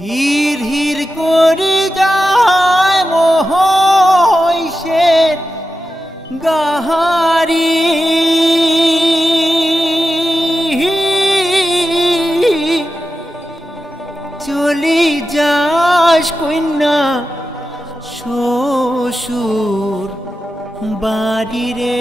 হির হির করে যায় মহিষের গাহারি চলে যাস কন্যা শ্বশুর বাড়ি রে।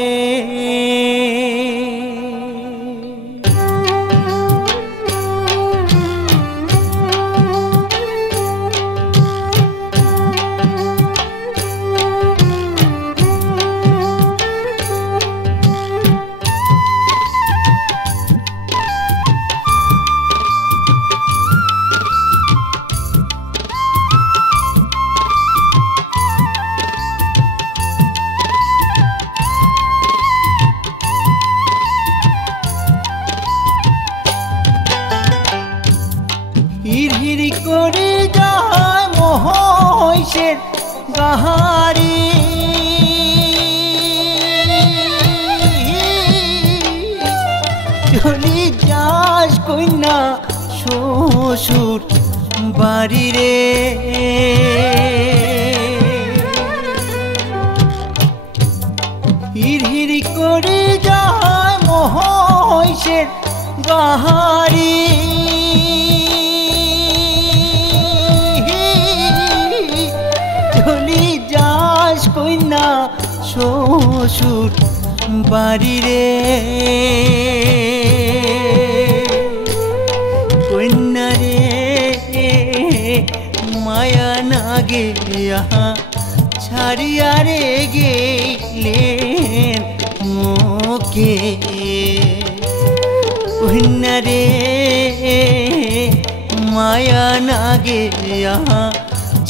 হির হির করে যায় মহিষের গাহারি চলে যাস কন্যা শ্বশুর বাড়ি রে। হির হির করে যায় মহিষের গাহারি চলে যাস কন্যা শ্বশুর বাড়ি রে। কন্যা রে মায়া নাগে ছাড়িয়া রে গেলেন মোকে। কন্যা রে মায়া নাগে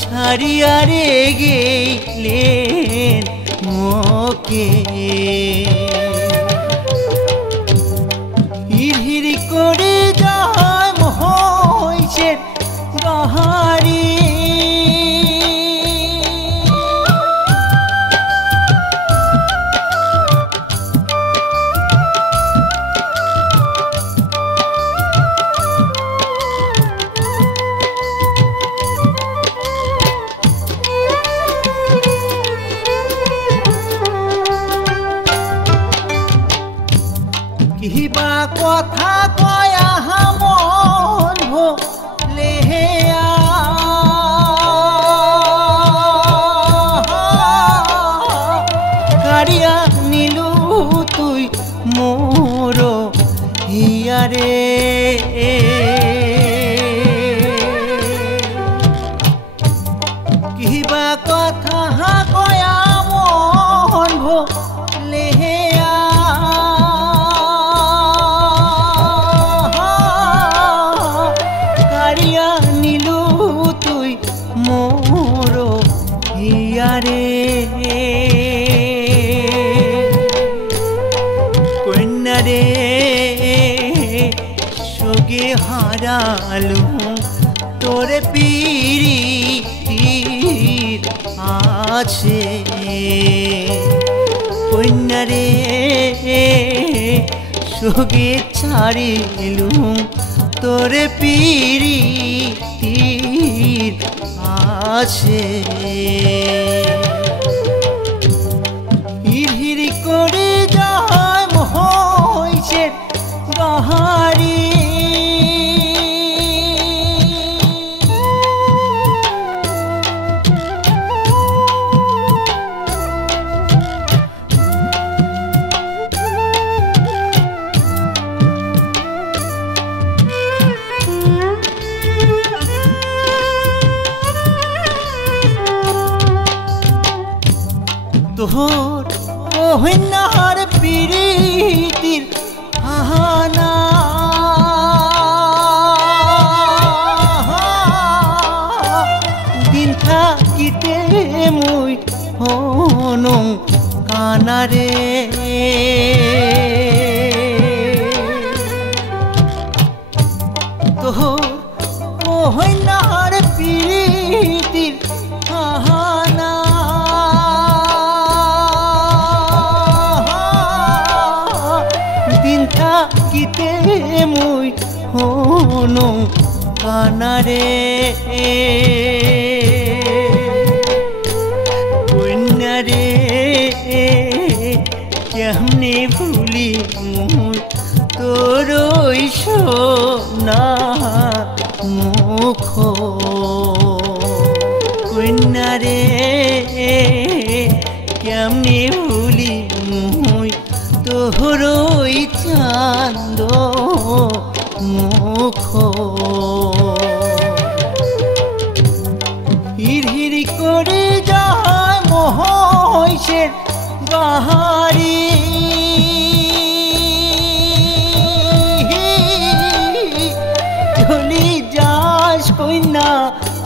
ছাড়িয়া রে গেলেন মোকে। হির হির করে যায় মহিষের গাহারি কিবা কথা কয়া মন ভোলে কারিয়া নিলু তুই মোর হিয়ারে। কিবা কথা কয়া মন ভোলে নিলু তুই মোর হিয়ারে। কন্যা রে সোগে হারালু তোর পিরিতির আছে। কন্যা রে সোগে ছাড়িলু তোর পিরিতির আছে। হির হির করে যায় মহিষের গাহারি তোর কন্যার পিরিতির আহানা দিন থাকিতে মুই হনু কানারে। তোর কন্যার পিরিতির আহানা দিন থাকিতে মুই হনু কানারে কন্যারে কেমনে ভুলি তোর সোনা মুখ কন্যারে কেমনে ভুলি তোর চাঁদ মুখ হির করে যায় মহিষের বাহারি চলি যাস কন্যা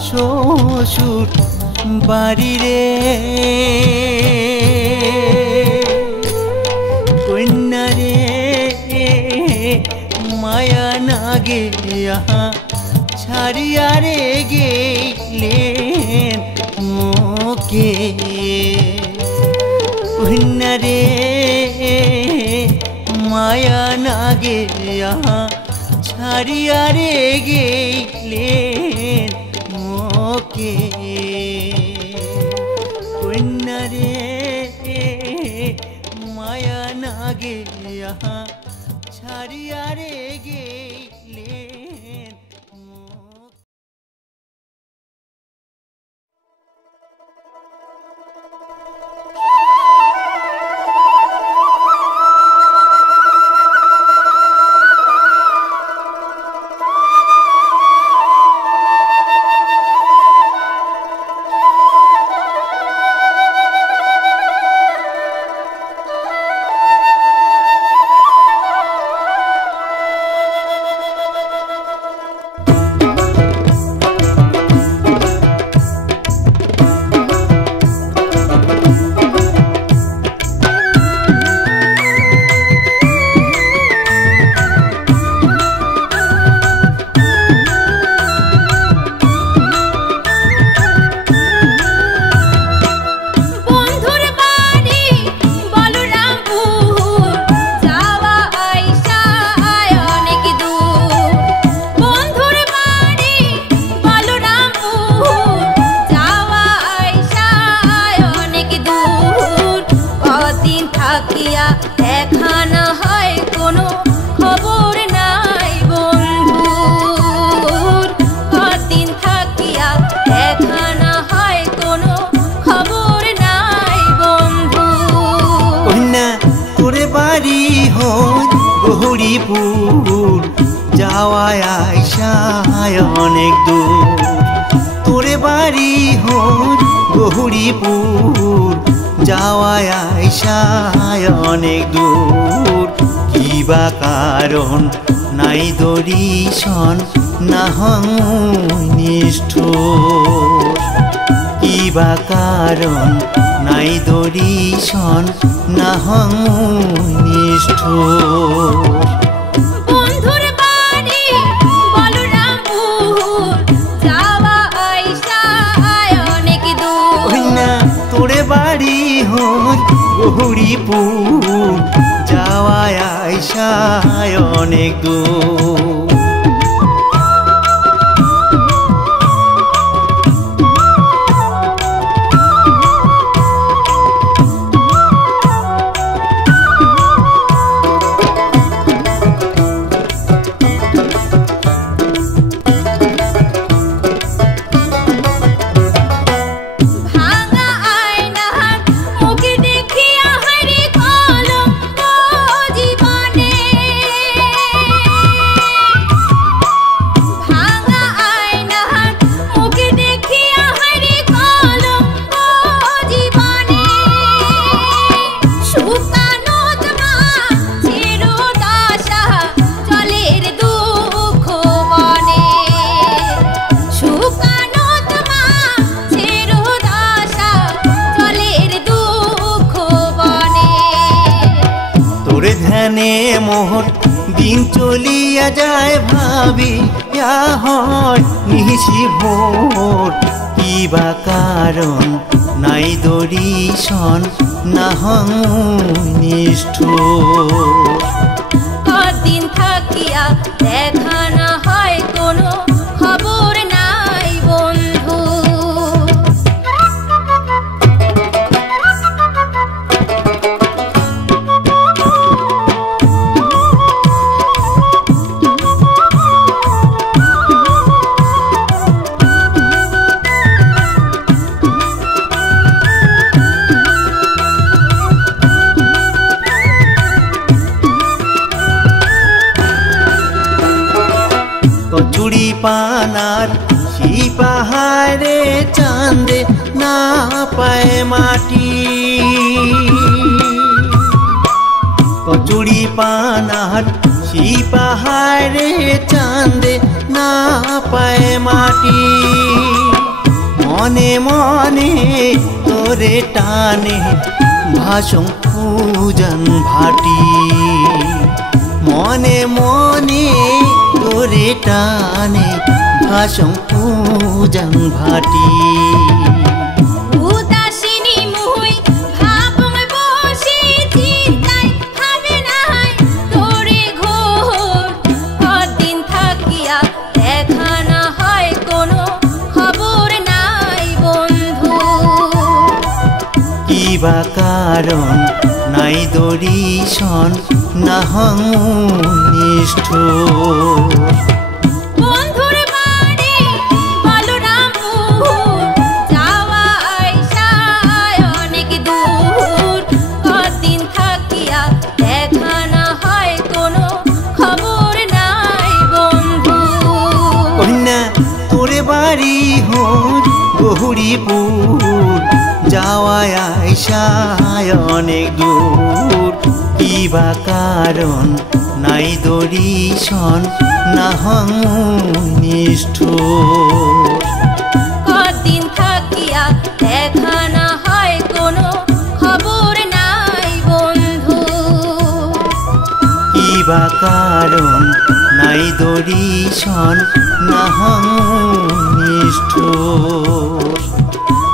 শ্বশুর বাড়ি রে কন্যা রে মায়া নাগে ছাড়িয়া রে গেলেন মোকে কন্যা রে মায়া নাগে ছাড়িয়া রে গেলেন মোকে কন্যা রে মায়া নাগে ছাড়িয়া রে গেলেন গৌরীপুর যাওয়ায় আইসায় অনেক দূর তোরে বাড়ি হোক গৌরীপুর যাওয়ায় আইসায় অনেক দূর কিবা কারণ নাই দরিশন না হং নিষ্ঠুর কিবা কারণ নাই দরিশন না হং নিষ্ঠুর বন্ধুর বাড়ি বলরামপুর যাওয়া আইসায় অনেক দূর না তোরে বাড়ি হোক গৌরীপুর যাওয়া আইসায় অনেক দূর মোহর দিন চলিয়া যায় ভাবি হয় নিশি ভোর কিবা কারণ নাই দরিশন না হং নিষ্ঠুর কদিন থাকিয়া দেখা না হয় কোনো কচুরি পানার সিপাহারে চাঁদে না পায় মাটি কচুরি পানার সিপাহারে চাঁদে না পায় মাটি মনে মনে তোরে টানে ভাসং পূজন ভাটি মনে মনে তোরে টানে ভাসং পূজন ভাটি উদাসিনী মুই ভাবং বসি চিন্তায় হবে নাই তোরে ঘোর কদিন থাকিয়া দেখা না হয় কোনো খবর নাই বন্ধু কিবা কারণ নাই দরিশন নাহং নিষ্ঠুর বন্ধুর বাড়ি বলরামপুর যাওয়া আইসা অনেক দূর কদিন থাকিয়া দেখা না হয় কোনো খবর নাই বন্ধু কন্যা তোরে বাড়ি হোর গৌরীপুর যাওয়ায় আইসায় অনেক দূর কিবা কারণ নাই দরিশন নাহং নিষ্ঠুর কদিন থাকিয়া দেখা না হয় কোনো খবর নাই বন্ধু কিবা কারণ নাই দরিশন নাহং নিষ্ঠুর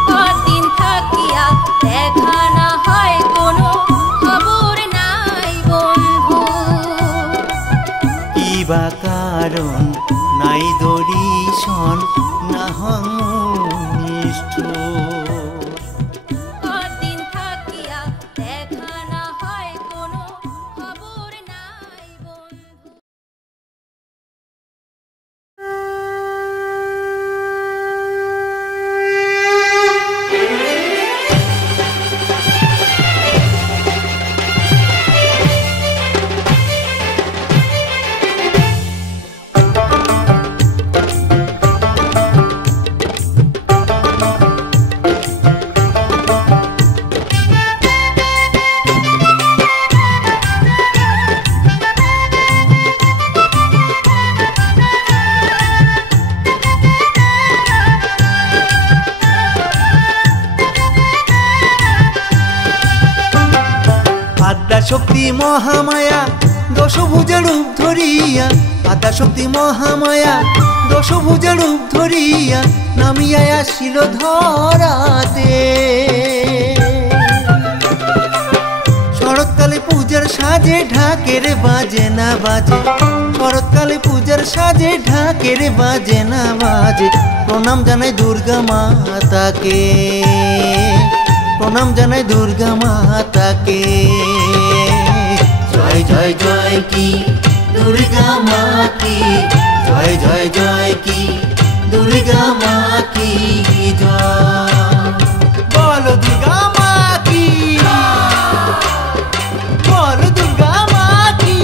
কদিন থাকিয়া দেখা না হয় কোনো খবর নাই বন্ধু কিবা কারণ নাই দরিশন নাহং নিষ্ঠুর কদিন থাকিয়া দেখা না হয় কোনো খবর নাই বন্ধু শক্তি মহামায়া দশভুজা রূপ ধরিয়া আদা শক্তি মহামায়া দশভুজা রূপ ধরিয়া নামিয়া আসিল ধরাতে শরৎকালে পূজার সাজে ঢাকের বাজে না বাজে শরৎকালে পূজার সাজে ঢাকের বাজে না বাজে প্রণাম জানাই দুর্গা মাতাকে প্রণাম জানাই দুর্গা মাতাকে জয় জয় জয় কি দুর্গা মা কি জয় জয় জয় কি দুর্গা মা কি জয় বলো দুর্গা মা কি বলো দুর্গা মা কি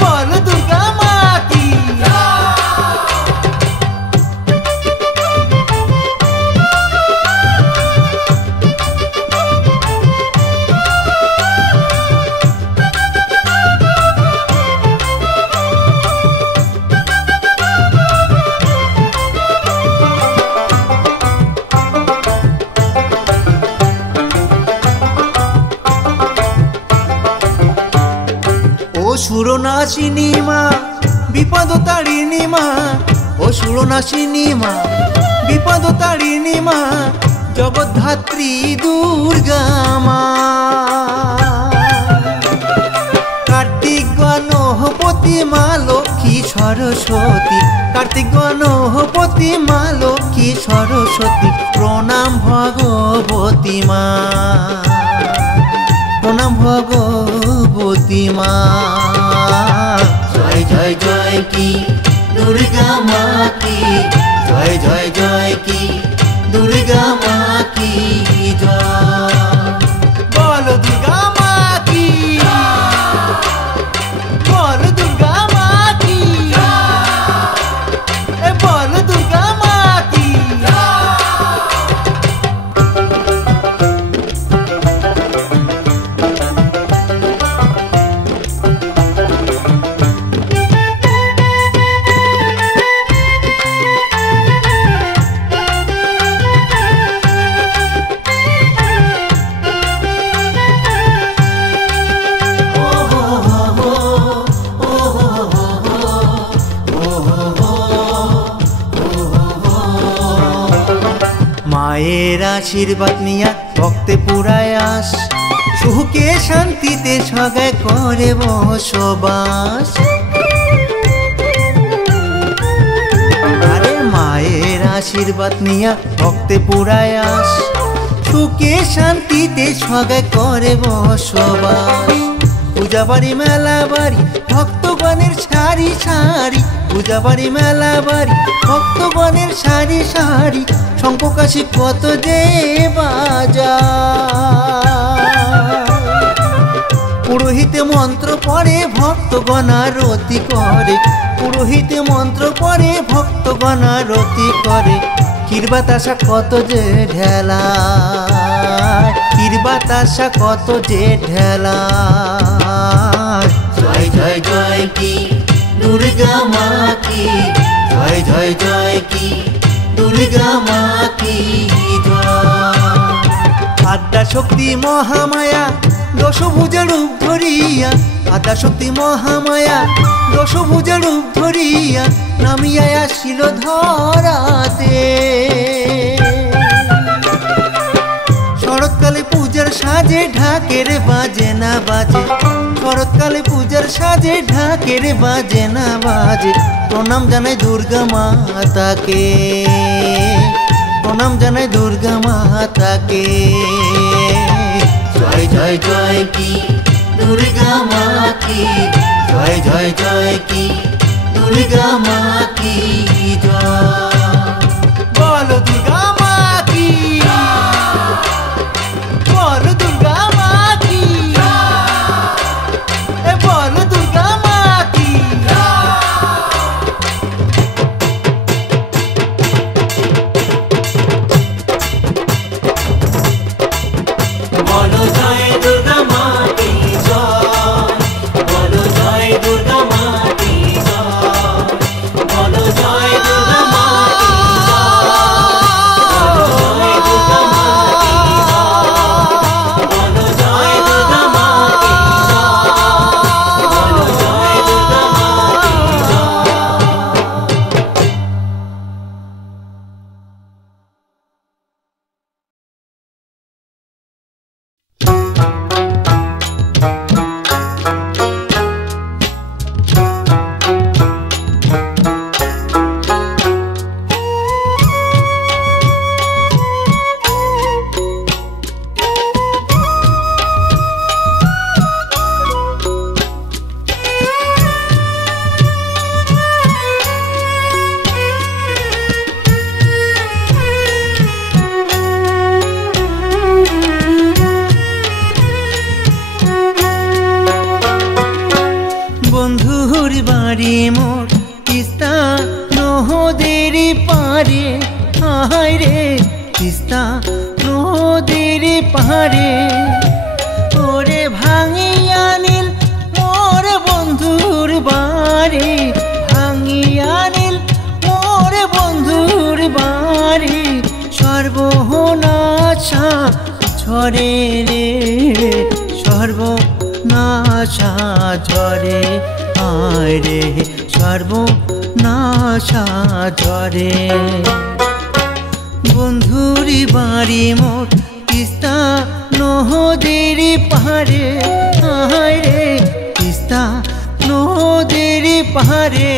বলো দুর্গা মা কি সুরনাশিনী মা বিপদ তারিণী মা ও সুরনাশিনী মা বিপদ তারিণী মা জগদ্ধাত্রী দুর্গা মা কার্তিক গণপতি মা লক্ষ্মী সরস্বতী কার্তিক গণপতি মা লক্ষ্মী সরস্বতী প্রণাম ভগবতী মা প্রণাম ভগবতী মা জয় জয় জয় কি দুর্গা মা কি জয় জয় জয় কি দুর্গা মা কি জয় বলো দুর্গা মা কি বলো দুর্গা মা কি আশীর্বাদ নিয়া ভক্তে পুরায় আস, সুখে শান্তিতে সগায় করে বসবাস। আরে মায়ের আশীর্বাদ নিয়া ভক্তে পুরায় আস, সুখে শান্তিতে সগায় করে বসবাস। পূজা বাড়ি মেলা বাড়ি ভক্তগণের সারি সারি, পূজা বাড়ি মেলা বাড়ি ভক্তগণের সারি সারি, শঙ্খ কাশি কত যে বাজায়। পুরোহিতে মন্ত্র পড়ে ভক্তগণ আরতি করে, পুরোহিতে মন্ত্র পড়ে ভক্তগণ আরতি করে। ক্ষীর বাতাসা কত যে ঢেলা, ক্ষীর বাতাসা কত যে ঢেলা। জয় জয় জয় কি দুর্গা মা কি, জয় জয় জয় কি দুর্গা মা কি জয়। আদ্যা শক্তি মহামায়া দশভুজা রূপ ধরিয়া, আদ্যা শক্তি মহামায়া দশভুজা রূপ ধরিয়া নামিয়া আসিল ধরাতে। শরৎকালে পূজার সাজে ঢাকের বাজে না বাজে, শরৎকালে পূজার সাজে ঢাকের বাজে না বাজে। প্রণাম জানাই দুর্গা মাতাকে, প্রণাম জানাই দুর্গা মাতাকে। জয় জয় জয় কি দুর্গা মা কি, জয় জয় জয় কি দুর্গা মা কি জয়। বলো দুর্গা মা কি, বলো দুর্গা মা কি, বলো দুর্গা মা কি। বলো জয় দুর্গা মা কি জয়, বলো জয় দুর্গা মা কি জয়, বলো জয় দুর্গা মা কি জয়, বলো জয় দুর্গা মা কি জয়, বলো জয় দুর্গা মা কি বন্ধুর বাড়ি মোর তিস্তা নদীর পারে, হায় রে তিস্তা নদীর পারে। ওরে ভাঙিয়া নীল মোর বন্ধুর বাড়ি, ভাঙিয়া নীল মোর বন্ধুর বাড়ি। সর্বনাশা ঝরে রে, সর্বনাশা ঝরে, আয় রে সর্বনাশা ঝরে। বন্ধুরি বাড়ি মোর তিস্তা নদীর পাহাড়ে, আয় রে তিস্তা নদীর পাহাড়ে।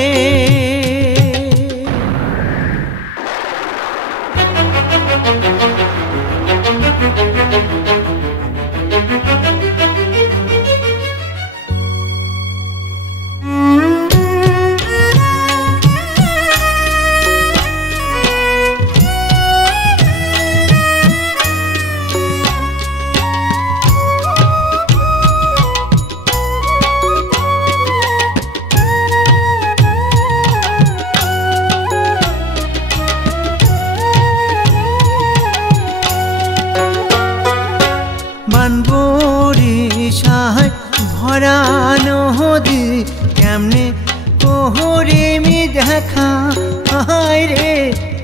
বানবরিশায় ভরা নদী কেমনে কোহরে মি দেখা, হায় রে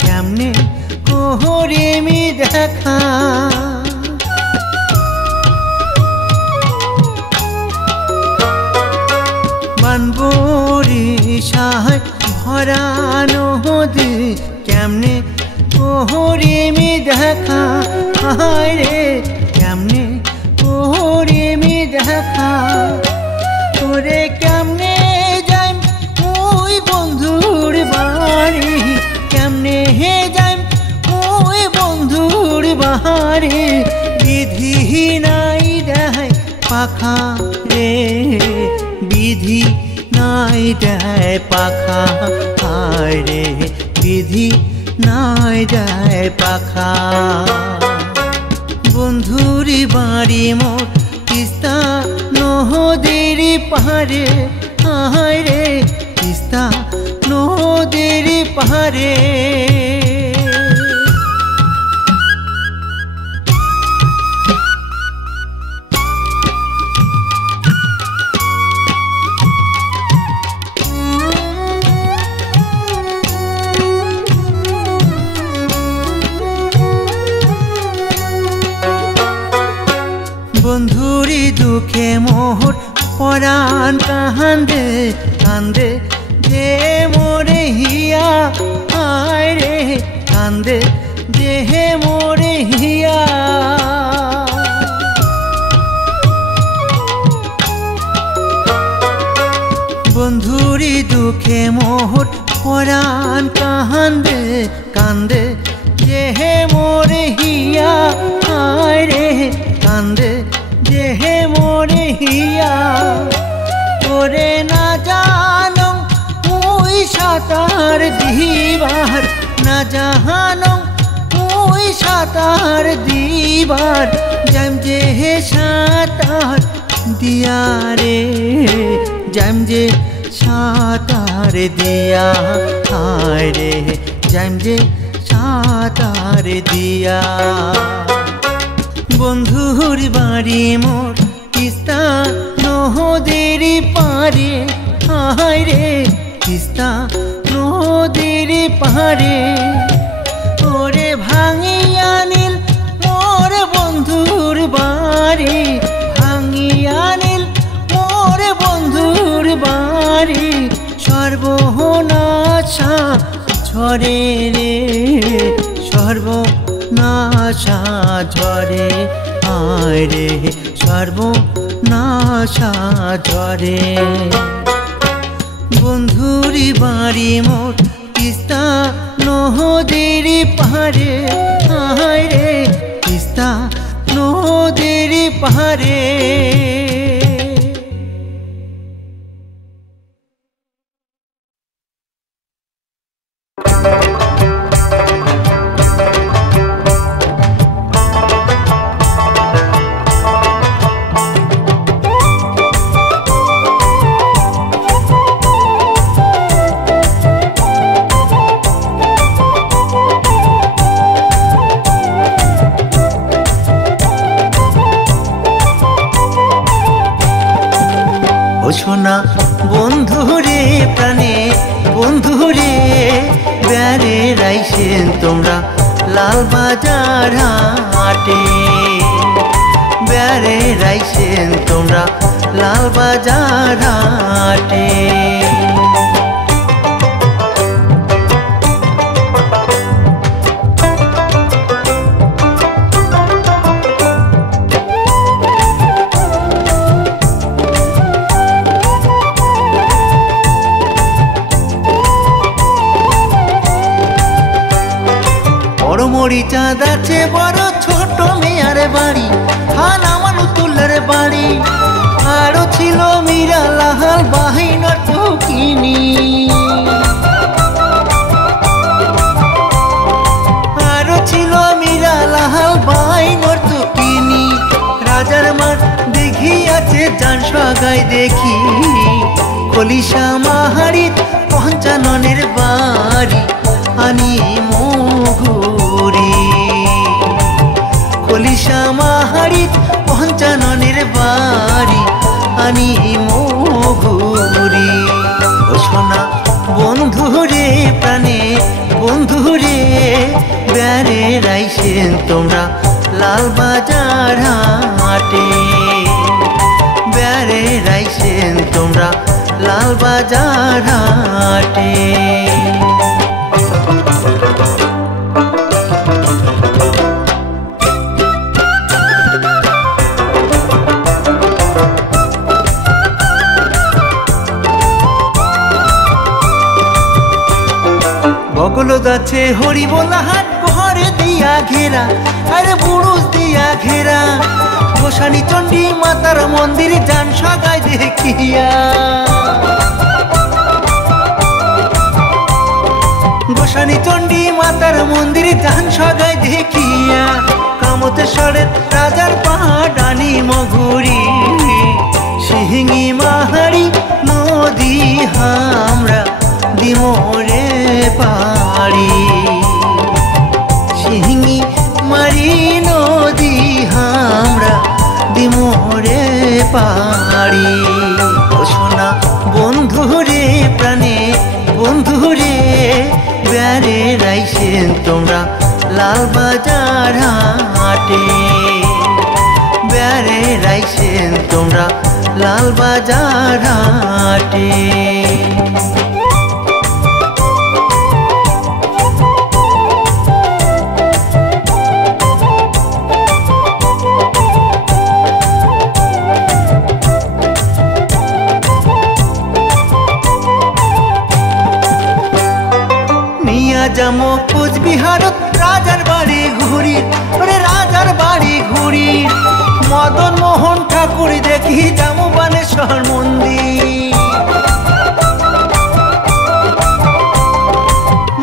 কেমনে কোহরে মি দেখা। বানবরিশায় ভরা নদী কেমনে কোহরে মি দেখা, হায় রে কেমনে ওরে মে দেখা ওরে কেমনে যাইম ওই বন্ধুর বাড়ি কেমনে হে যাইম ওই বন্ধুর বাড়ি বিধি নাই দেয় পাখা রে বিধি নাই দেয় পাখা হায় রে বিধি নাই দেয় পাখা বন্ধুরি বাড়ি মোর তিস্তা নদীর পাহাড়ে হায় রে তিস্তা নদীর পাহাড়ে বন্ধুরি দুঃখে মোর পরাণ কান্দে কান্দে যে মোরে হিয়া হায় রে কান্দে দেহে মোরে হিয়া বন্ধুরি দুঃখে মোর পরাণ কান্দে কান্দে দেহে মোরে হিয়া হায় রে কান্দে দেহে মোরে হিয়া ওরে না জানো ওই সাঁতার দিবার না জানো ওই সাঁতার দিবার জাম যে হে সাঁতার দিয়া রে জাম যে সাঁতার দিয়া হায় রে জাম যে সাঁতার দিয়া বন্ধুর বাড়ি মোর তিস্তা নদীর পারে হায় রে তিস্তা নদীর পারে ওরে ভাঙিয়া নীল মোর বন্ধুর বাড়ি ভাঙিয়া নীল মোর বন্ধুর বাড়ি সর্বনাশা ঝরে রে সর্বনাশা ঝরে হায় রে সর্বনাশা ঝরে বন্ধুরি বাড়ি মোর তিস্তা নদীর পাহাড়ে হায় রে তিস্তা নদীর পাহাড়ে সোনা বন্ধুরে প্রাণে বন্ধুরে বেড়ে রাইছেন তোমরা লালবাজার হাটে বেড়ে রাইছেন তোমরা লালবাজার হাটে মরিচাঁদ আছে বড় ছোট মেয়ার বাড়ি খান আমানুতুল্লার বাড়ি আরো ছিল মীরা লাহাল বাহিনার টুকিনি আরো ছিল মীরা লাহাল বাহিনার টুকিনি রাজার মাঠ দেখি আছে জান সাগাই দেখি কলিশা মাহারিত পঞ্চাননের বাড়ি আনি মুগুরি কলিশা মাহারিত পঞ্চাননের বাড়ি আনি মুগুরি ও সোনা বন্ধুরে প্রাণে বন্ধুরে বেড়ে রাইছেন তোমরা লালবাজার হাটে বেড়ে রাইছেন তোমরা লালবাজার হাটে হলুদ আছে হরিবোলাহাট ঘরে দিয়া ঘেরা, আরে বুড়ুজ দিয়া ঘেরা। গোসানি চণ্ডী মাতার মন্দির যান সাগায় দেখিয়া, গোসানি চণ্ডী মাতার মন্দির যান সাগায় দেখিয়া। কামতেশ্বরের রাজার পাহাড়ানি মঘুরি, সিহিঙি মাহারি নদী হামরা দিমরে পাড়ি। সিহিঙি মারি নদী হামরা দিমরে পাড়ি। ও সোনা বন্ধুরে প্রাণে বন্ধুরে, ব্যারে রাইছেন তোমরা লালবাজার হাটে, ব্যারে রাইছেন তোমরা লালবাজার হাটে। যামো কোচবিহারত রাজার বাড়ি ঘুরি, ওরে রাজার বাড়ি ঘুরি। মদন মোহন ঠাকুর দেখি যামো বানেশ্বর মন্দির,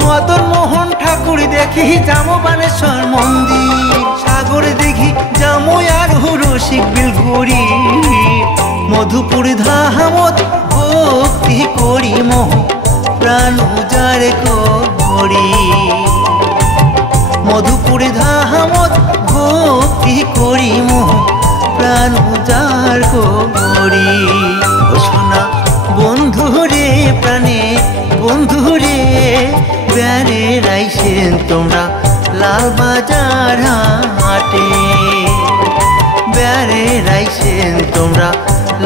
মদন মোহন ঠাকুর দেখি যামো বানেশ্বর মন্দির। সাগর দেখি যামো আর রসিক বিলগুড়ি। মধুপুর ধামত ভক্তি করি মোহ প্রাণ উজার করি। মধুপুর ধামত ভক্তি করি মোহ প্রাণ উজার করি। ও সোনা বন্ধুরে প্রাণে বন্ধুরে, ব্যারে রাইছেন তোমরা লালবাজার হাটে, ব্যারে রাইছেন তোমরা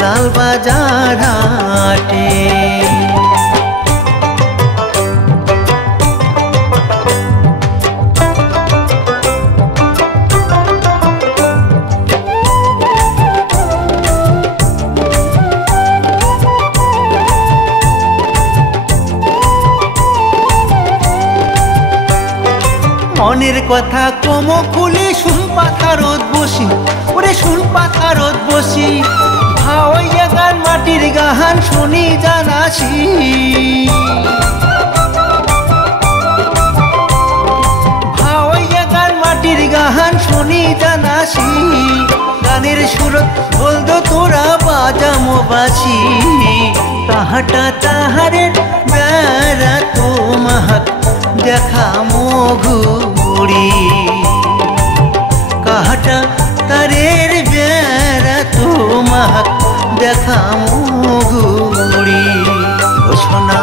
লালবাজার হাটে। মনের কথা কম খুলে শুন পাথারত বসি, ওরে শুন পাথারত বসি। ভাওয়াইয়া গান মাটির গাহান শুনি জানাসি, ভাওয়াইয়া গান মাটির গাহান শুনি জানাসি। গানের সুরত বলদ তোরা বাজামো বাসি। তাহাটা তাহারের বেড়া তোমাহাক দেখা মঘুরি, কাহাটা তারের বেড়া তোমাক দেখা মঘুরি। ও সোনা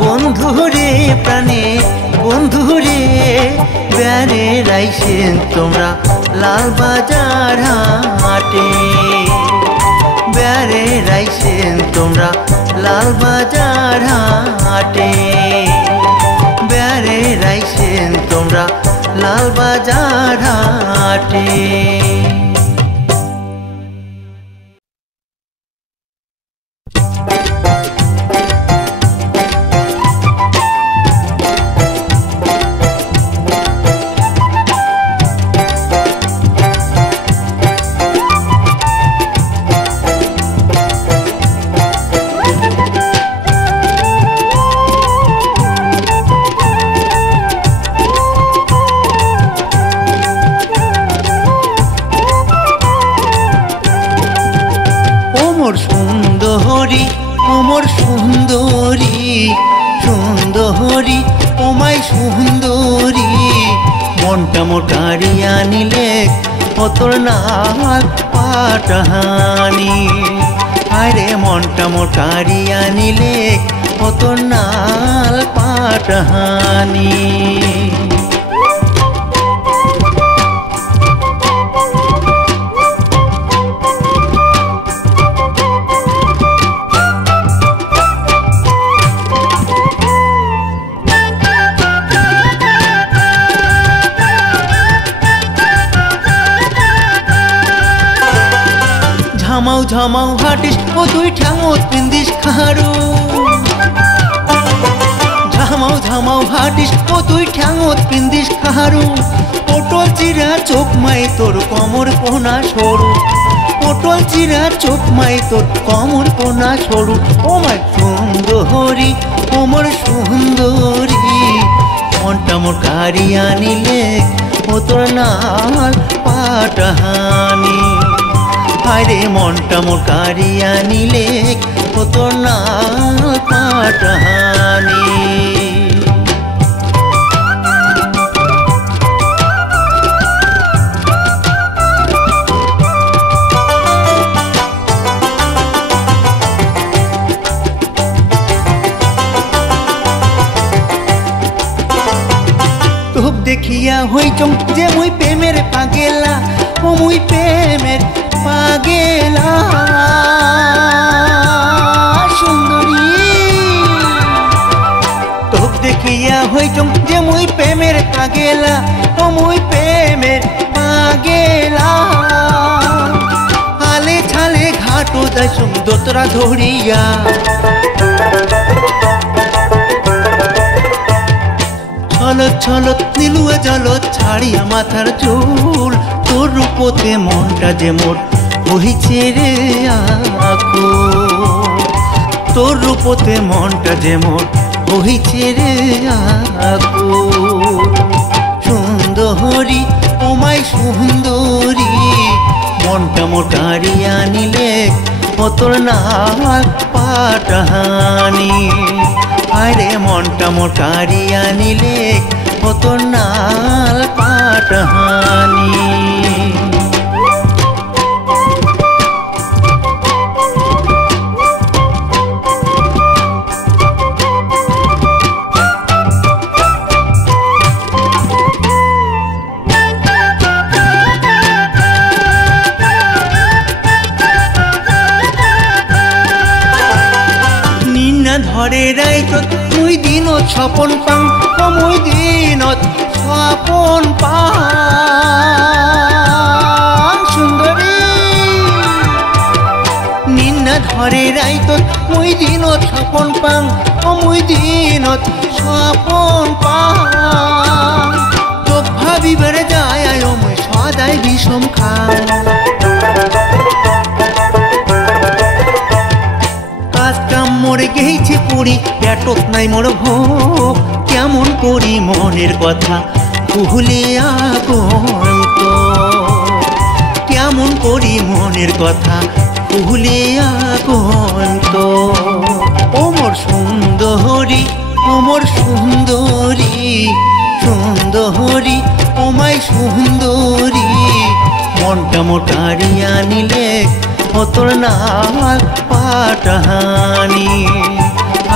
বন্ধুরে প্রাণে বন্ধুরে, ব্যারে রাইছেন তোমরা লালবাজার হাটে, ব্যারে রাইছেন তোমরা লালবাজার হাটে, ব্যারে রাইছেন তোমরা লালবাজার হাটে। ওমর সুন্দরী সুন্দরী ওমাই সুন্দরী, মনটা মোটারি আনিলে অতর নাল পাটাহানি। আরে মনটা মোটারি আনিলে অতর নাল পাটাহানি। ঝামাও ঝামাও হাটিস ও তুই ঠাঙত পিন্দিস খারু, ঝামাও হামাও হাটিস ও তুই ঠ্যাঙত পিন্দিস কাহারু পটল চিরা চোখ মাই তোর কমর কোনা সরু পটল চিরা চোখ মাই তোর কমর কোনা সরু ও মাই সুন্দরী ওমর সুন্দরী মনটা মোর কারিয়া নিলে ও তোর নাল পাটহানি আরে মনটা মোর কারিয়া নিলে ও তোর নাল পাটহানি তোক দেখিয়া হইচং যে মুই প্রেমের পাগেলা ও মুই প্রেমের পাগেলা সুন্দরী তোক দেখিয়া হইচং যে মুই প্রেমের পাগেলা ও মুই প্রেমের পাগেলা হালে ছালে ঘাটো দাইছং দোতরা ধরিয়া ছলত ছলত নীলুয়া জলত ছাড়িয়া মাথার চুল তোর রূপতে মনটা যে মোর হইছে রে আকো তোর রূপতে মনটা যে মোর হইছে রে আকো সুন্দরী ওমাই সুন্দরী মনটা মোর কারিয়া নিলে ও তোর নাল পাটহানি আরে মনটা মোর কারিয়া নিলে ও তোর নাল পাটহানি ধরে রাইত মুই দিনত স্বপন পাং ও মুই দিনত স্বপন পাং সুন্দরী নিন্না ধরে রাইত মুই দিনত স্বপন পাং ও মুই দিনত স্বপন পাং তোক ভাবিবার যায় ও মুই সদাই বিষম খাং মোরে গেইছে পুরি পেটত নাই মোর ভোগ কেমন করি মনের কথা কুহুলিয়া গন্ত কেমন করি মনের কথা কুহুলিয়া গন্ত ও মোর সুন্দরী ও মোর সুন্দরী সুন্দরী ও মাই সুন্দরী মনটা মোর কারিয়া নিলে ও তোর নাল পাটহানি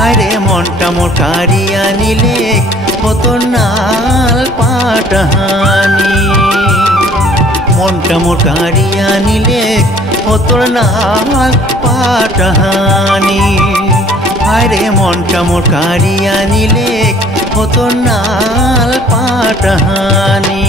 আরে মনটা মোর কারিয়া নিলে ও তোর নাল পাটহানি মনটা মোর কারিয়া নিলে ও তোর নাল পাটহানি আরে মনটা মোর কারিয়া নিলে ও তোর নাল পাটহানি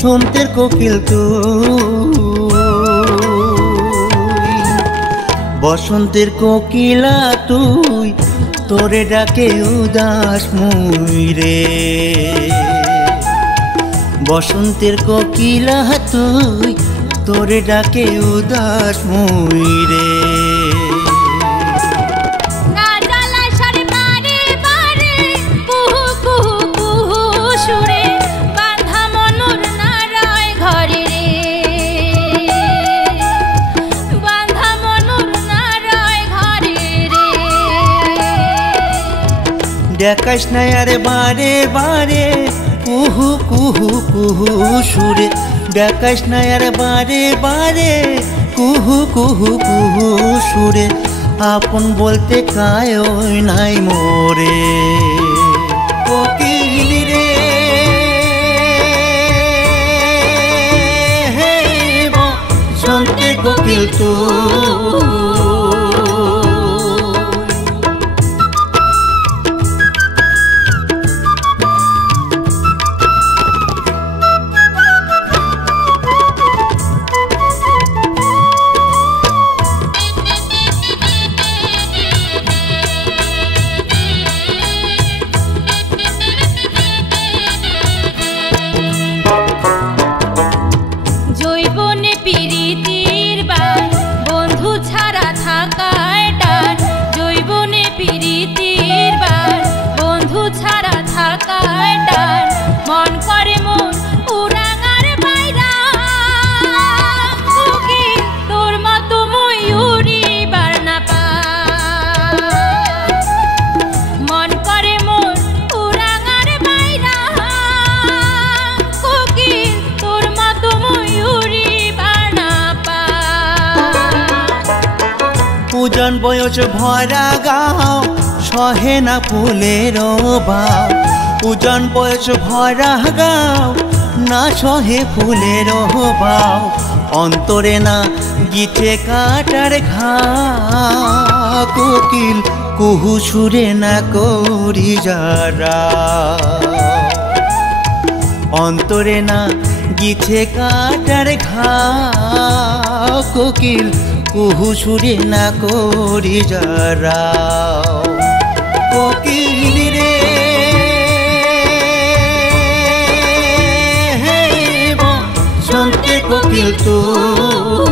বসন্তের কোকিল তুই, বসন্তের কোকিলা তুই তোরে ডাকে উদাস মুই রে বসন্তের কোকিলা তুই তোরে ডাকে উদাস মুই রে দেখাস না আরে বারে বারে কুহু কুহু কুহু সুরে দেখাস না আরে বারে বারে কুহু কুহু কুহু সুরে আপন বলতে কায় নাই মোরে কোকিল রে বসন্তের কোকিল তুই মন করে মন উড়াঙার বাইরা কোকিল তোর মতো ময়ূরী বার্না পা মন করে মন উড়াঙার বাইরা কোকিল তোর মতো ময়ূরী বার্না পা পূজন বয়স ভরা গাও সহে না ফুলের ভাও পূজন বয়স ভরা গাও না সহে ফুলের ভাও অন্তরে না গিছে কাটার ঘা কোকিল কুহু সুরে না করি যারা অন্তরে না গিছে কাটার ঘা কোকিল কুহু সুরে না করি যারা কোকিল রে বসন্তের কোকিল তুই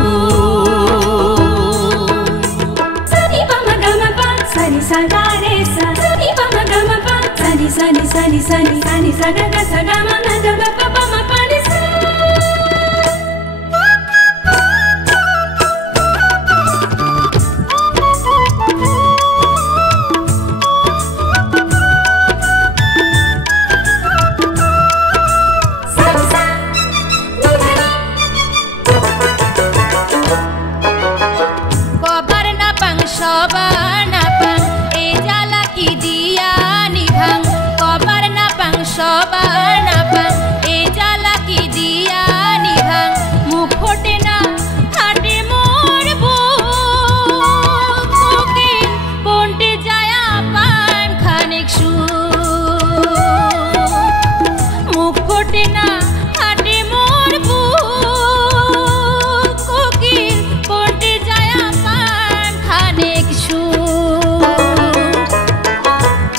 Sani pama gama pa, sani sa ga re sa. Sani pama gama pa, sani sani sani sani sani sa ga ma na ga pa pa ma pa ni sa.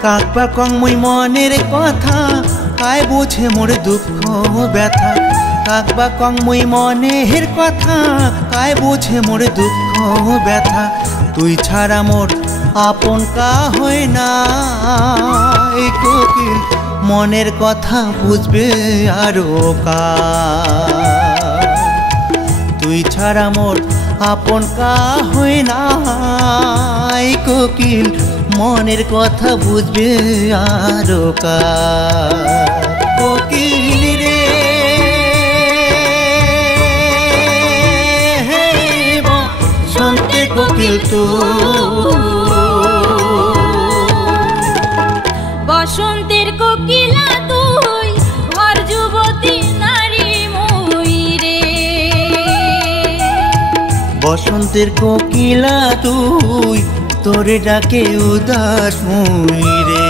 কাকবা কং মুই মনের কথা কায় বোঝে মোর দুঃখ ব্যথা কাকবা কং মুই মনের কথা কায় বোঝে মোর দুঃখ ব্যথা তুই ছাড়া মোর আপন কা হয় না এই কোকিল মনের কথা বুঝবে আরো কা তুই ছাড়া মোর আপন কা হয় না এই কোকিল মনের কথা বুঝবে আরো কা কোকিল রে বসন্তের কোকিল তুই বসন্তের কোকিলা তুই ভর যুবতী নারী মুই রে বসন্তের কোকিলা তুই তোরে ডাকে উদাস মুই রে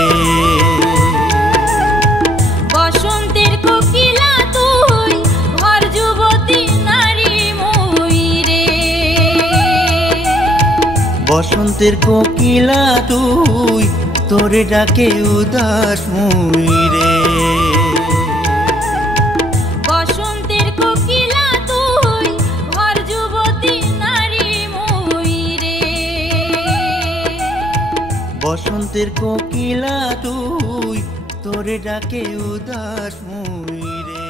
বসন্তের কোকিলা তুই ভর যুবতী নারী মুই রে বসন্তের কোকিলা তুই তোরে ডাকে উদাস মুই রে বসন্তের কোকিলা তুই ভর যুবতী নারী মুই রে বসন্তের কোকিলা তুই তোরে ডাকে উদাস মুই রে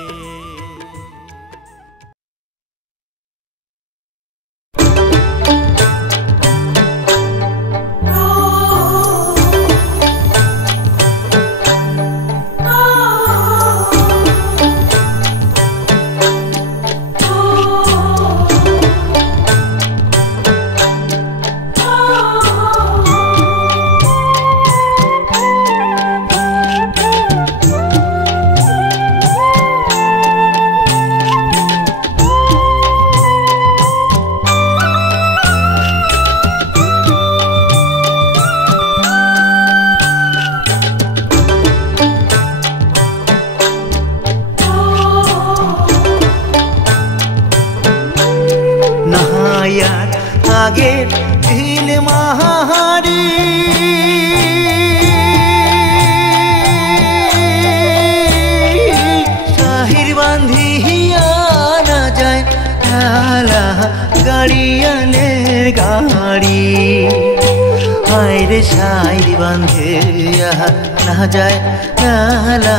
আগের ঢিল মাহারি শাহির বান্ধিয়া না যায় ঢালা গাড়িয়ালের গাড়ি হায় রে শাহির বান্ধিয়া না যায় ঢালা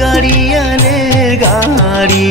গাড়িয়ালের গাড়ি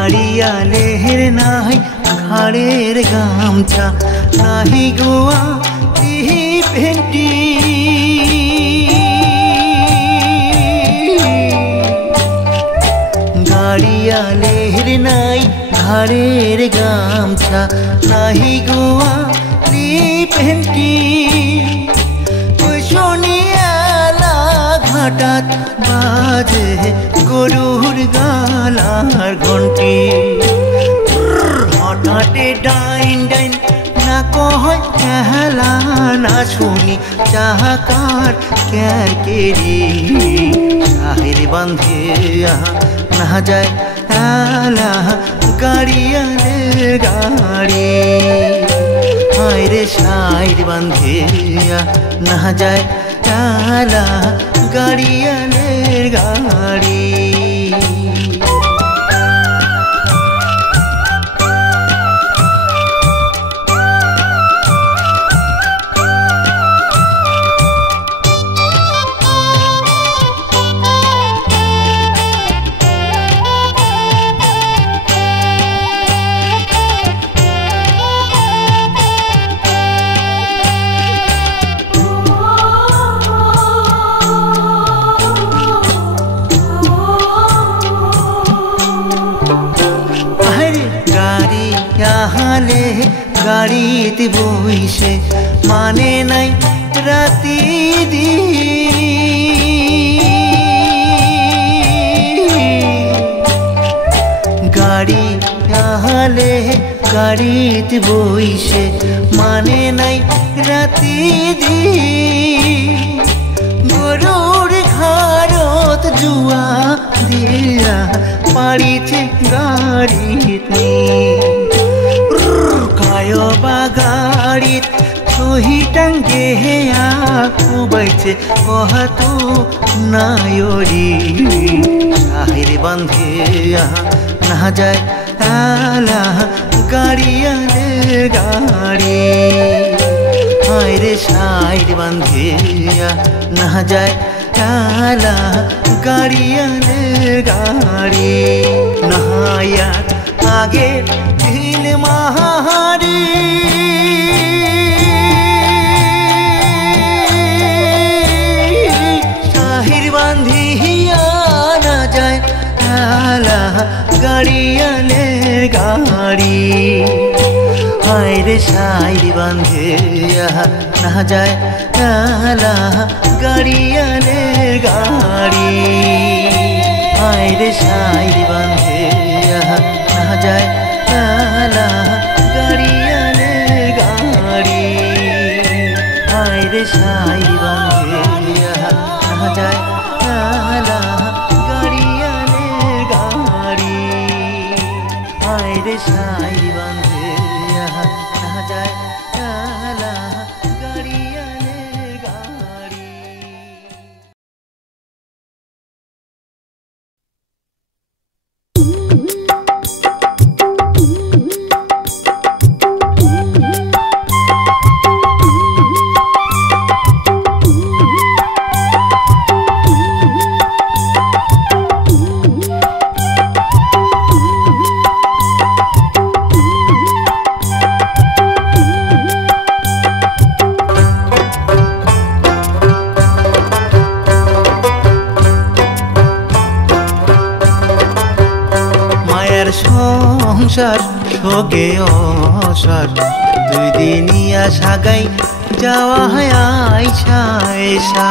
গাড়িয়ালের নাই ঘাড়ের গামছা নাহি গোয়া ভেন্টি গাড়িয়ালের নাই ঘাড়ের গামছা নাহি গোয়া ভেন্টি ওই শনিয়ালা ঘাটাত বাজে গরুর গালার ঘন্টি হঠাৎ ডাইন ডাইন না কয় খেলা না শুনি চাহাকার কেরি শাহের বান্ধে না যায় হেলা গাড়িয়ালের গাড়ি হায় রে শাহের বান্ধে না যায় হেলা গাড়িয়ালের গাড়ি গাড়িতে বইসে মানে নাই রাতি দি গাড়ি আহালে গাড়িতে বইসে মানে নাই রাতি দি গরুর ঘাড়ত জুয়া দিয়া পাড়িছে গাড়িতে কায়বা গাড়িত সহি টাঙ্গে কুবাইছে কহাতু নায়রি শাহের বান্ধে না যায় আলা গাড়িয়ালের গাড়ি হায় রে শাহের বান্ধে না যায় আলা গাড়িয়ালের গাড়ি নাহায়াত আগে ঢিল মাহারি শাহির বান্ধিয়া না যায় গাড়িয়ালের গাড়ি হায় রে সাইরি বাঁধে না যায় নালা গাড়িয়ালের গাড়ি হায় রে সাইরি বাঁধে না যায় নালা গাড়িয়ালের গাড়ি হায় রে সাইরি বাঁধে না যায় নালা গাড়িয়ালের গাড়ি হায় রে সাইরি বাঁধে না যায় নালা গাড়িয়ালের গাড়ি। সংসার সোগে অসার দুই দিনিয়া সাগাই যাওয়া হয় আইসা এসা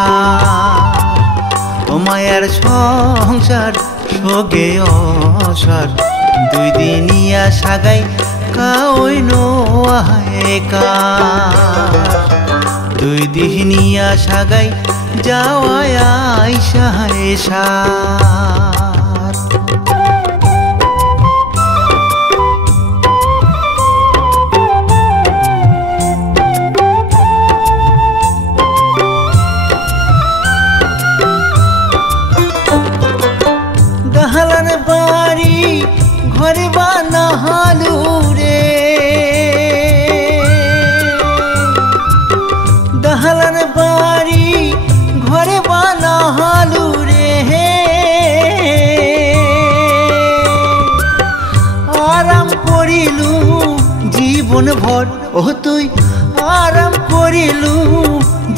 ও মায়ার সংসার সোগে অসার দুই দিনিয়া সাগাই কাওই নোয়াকা দুই দিনিয়া সাগাই যাওয়া আইসা এসা ঘরে বানাহালু রে দাহালান বাড়ি ঘরে বানাহালু রে আরাম করিলু জীবন ভর ও তুই আরাম করিলু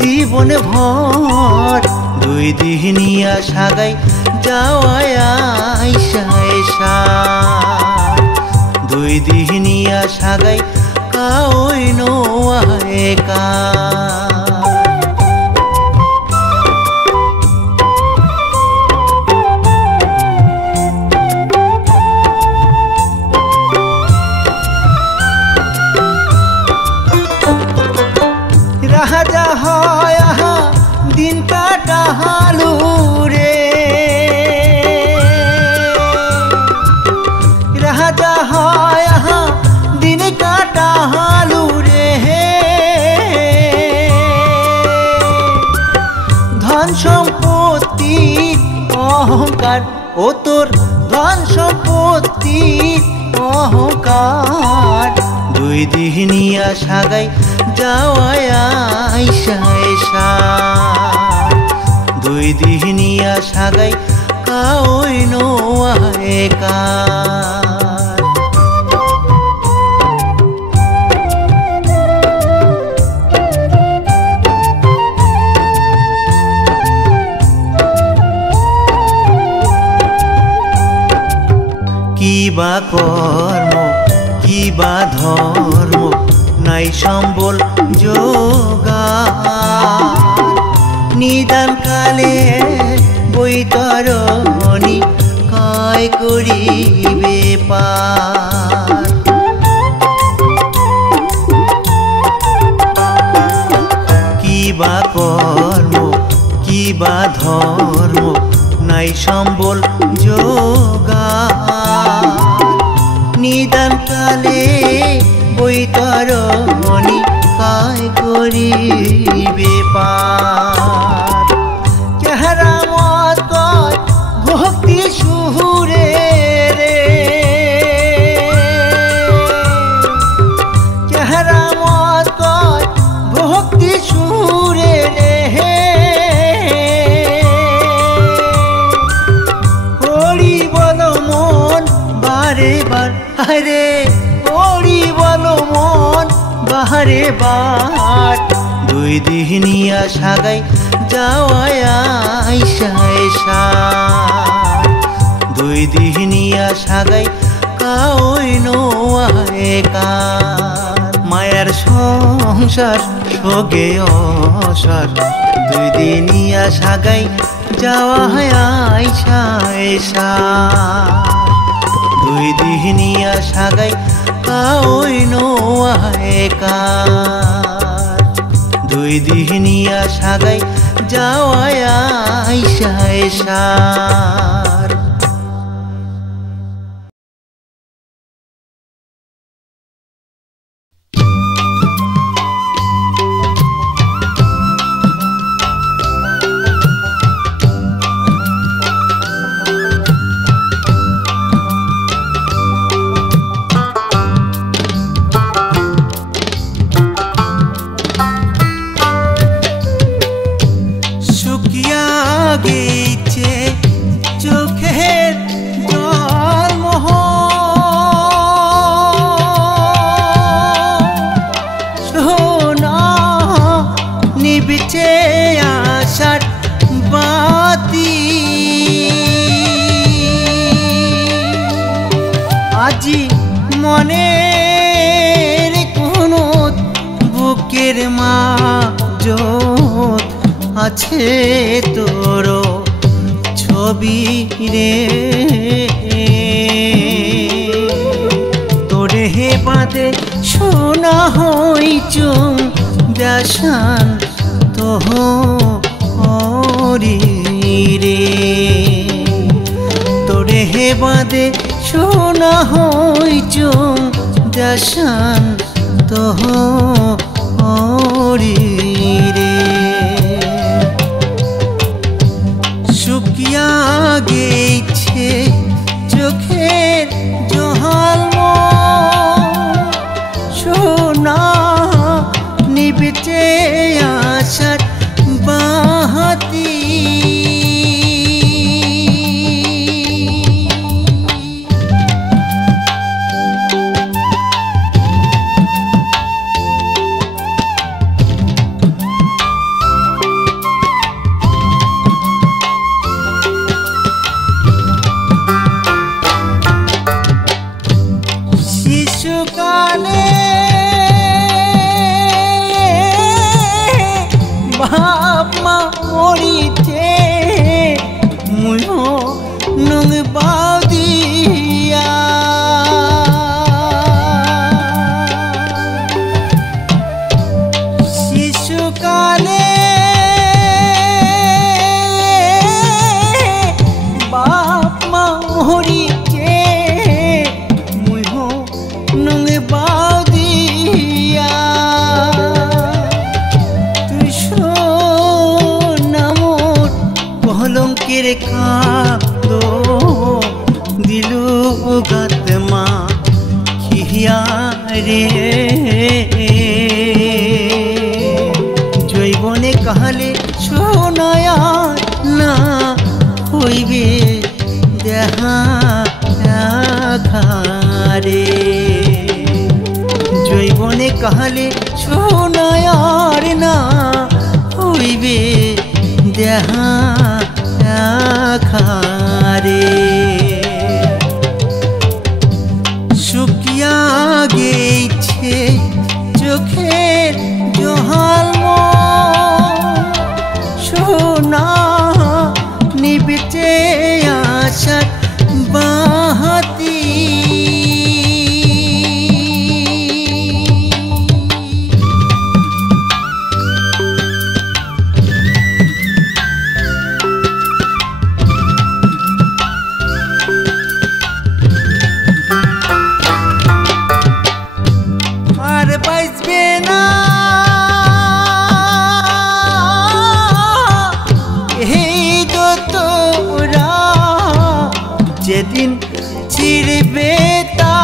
জীবন ভর দুই দিনিয়া সাগাই যাওয়ায় আইসা এসা দুই দিনিয়া সাগাই কাওই নোয়াকা রাজা হয় দিন কাটাহালু রে রাজা হয় দিন কাটাহালু রে ধন সম্পত্তি অহংকার ও তোর ধন সম্পত্তি অহংকার দুই দিনিয়া সাগাই যাওয়ায় আইসা এসা দুই দিনিয়া সাগাই কাওই নোয়াকা কিবা কর্ম কিবা ধর্ম নাই সম্বল যোগা নিদান কালে বৈতরণী কায় করিবে পার কিবা কর্ম কিবা ধর্ম নাই সম্বল যোগা নিদান কালে বৈতরণী কায় করিবে পার চেহারা মত কয় ভক্তি সুরে রে চেহারা মত কয় ভক্তি সুরে রে হরি বল মন বারে বার আরে হরি বল মন বারে বার দুই দিনিয়া সাগাই যাওয়ায় আইসা এসা দুই দিনিয়া সাগাই কাওই নোয়ায়কার মায়ার সংসার সোগে অসার দুই দিনিয়া সাগাই যাওয়া হয় আইসা এসা দুই দিনিয়া সাগাই কাওই নোয়ায়কার দুই দিনিয়া সাগাই যাওয়া আইসা এসা আজি মনের কোনো বুকের মাঝত আছে তোর ছবি রে তোরে হে বাদে শোনা হইচুম দেশান তোহ রে তোরে হে বাদে শোনা হইচুম দেশান তোহ রে শুকিয়া গেছে চোখের জহাল সোনা নিবিতে আশার বাহাতি শিশুকালে বাপ মা মরিতে মুই নং বাউদিয়া শিশুকালে বাপ মা মরিতে মুই নং বাউদিয়া তুই সোনামোর কলঙ্কের কালো দিলু গাত মা খিয়া রে জৈবনে কাহালে সোনায়া না হইবে দেহা ঘারে জৈবনে কাহালে সোনায়ার না হইবে দেহা খারে শুকিয়া গেছে চোখের জহাল সোনা নিবিতে আশার বাহাতি আর বাঁচবে না এই তো তোরা যেদিন ছিড়বে তা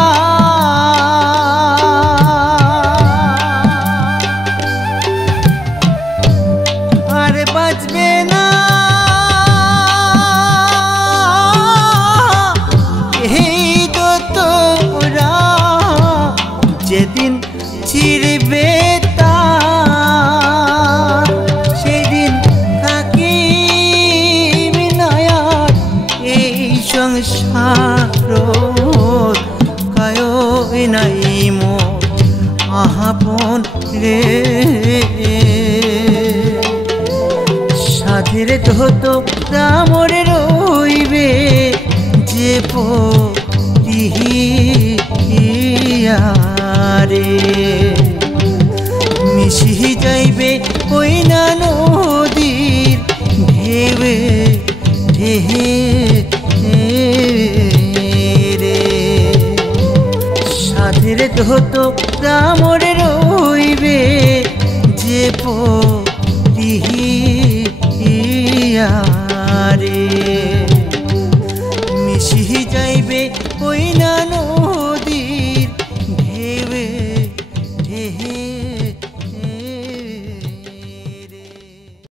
আর বাঁচবে না এই তো তোরা যেদিন ছিড়বে তা সেদিন থাকি বিনায়ার এই সংসার রে সাধের ধতো রামরে রইবে যে পরিয়ারে মিশি যাইবে ওই না নদীর ঢেবে রে সাধের ধতো রামরে রইবে যে পরিয়ারে